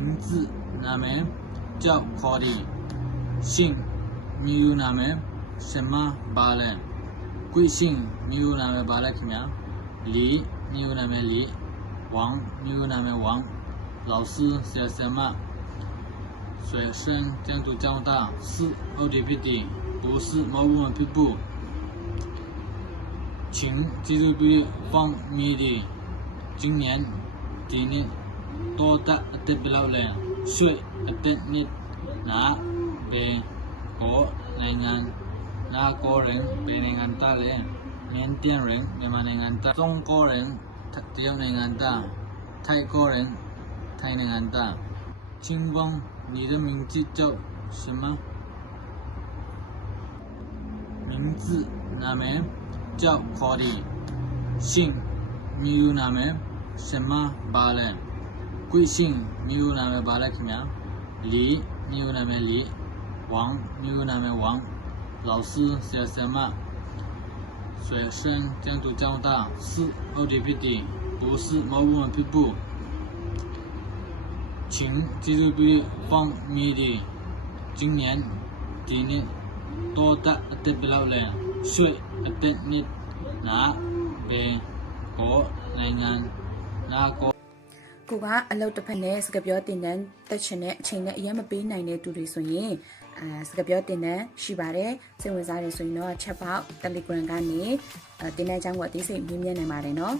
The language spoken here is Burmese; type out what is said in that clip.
名字哪名叫 c o 姓没有哪名什么巴兰？贵姓没有哪名巴兰？克么李没有哪名李？王没有哪名王？老师写什么？学生将都加大四 O D P D，不是毛布门皮布。请记住，对方米的，今年今年。 多大အသက်ဘယ်လောက်လဲရွှေအသက်နှစ်နာဘယ်ကိုနိုင်ငံနာကိုရင်ဘယ်နိုင်ငံသားလဲ缅甸人မြန်မာနိုင်ငံသား中国人တရုတ်နိုင်ငံသား泰国人ထိုင်းနိုင်ငံသား请问你的名字叫什么名字နာမည်ကြောက်ခေါ်သည်姓မြို့နာမည်什么ဘာ လဲ贵姓မြို့နာမည်ဘာလဲခင်ဗျာ李မြို့နာမည်李王မြို့နာမည်王老师ဆရာဆရာမ学生将读交大是 ODPD 不是毛部门批部请记住毕业放米的今年ဒီနေ့多大အသက်ဘယ်လောက်လဲရွှေအသက်နှစ်နာဘယ် ကိုနိုင်ငံနာကိုကိုကအလုပ်တစ်ဖက်နဲ့စကားပြောတင်တန်းတက်ချင်တဲ့အချိန်နဲ့အရင်မပေးနိုင်တဲ့သူတွေဆိုရင်အဲစကားပြောတင်တန်းရှိပါတယ်စိတ်ဝင်စားတယ်ဆိုရင်တော့ chat box Telegram ကနေအဲတင်တန်းအကြောင်းကိုအသေးစိတ်မြင်မြင်နိုင်ပါတယ်နော်